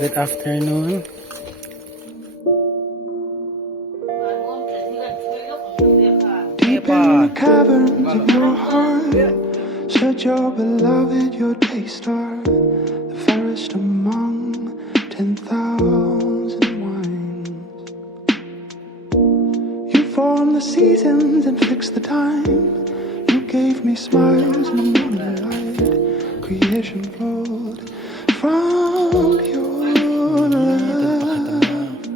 Good afternoon. Deep in the caverns of your heart, said your beloved, your day star, the fairest among 10,000 wines. You formed the seasons and fixed the time. You gave me smiles in the morning light. Creation flowed from your love.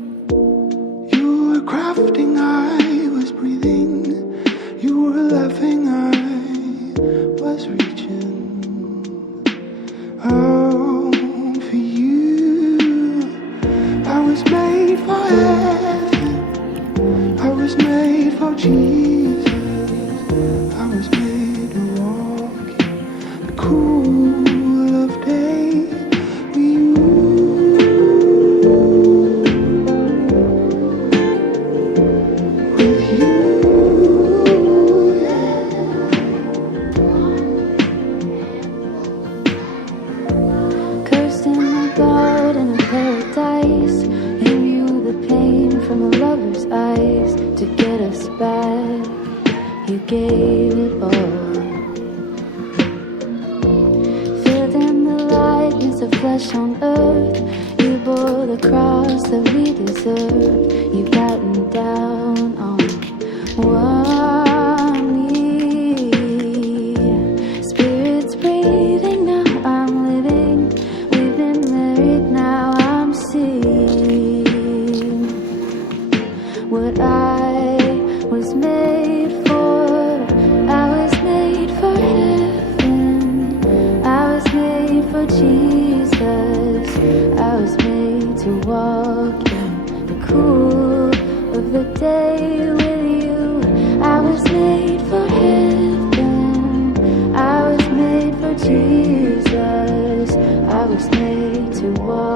You were crafting, I was breathing. You were laughing, I was reaching out for you. I was made for heaven. I was made for Jesus. I was made to walk in the cool of day with you. With you. Cursed in the garden of paradise, you knew the pain from a lover's eyes. To get us back, you gave it all. Filled in the likeness of flesh on earth, you bore the cross that we deserved. You battened down on one knee. Spirits breathing, now I'm living. We've been married, now I'm seeing what I was made for. I was made for heaven. I was made for Jesus. I was made to walk in the cool of the day with you. I was made for heaven. I was made for Jesus. I was made to walk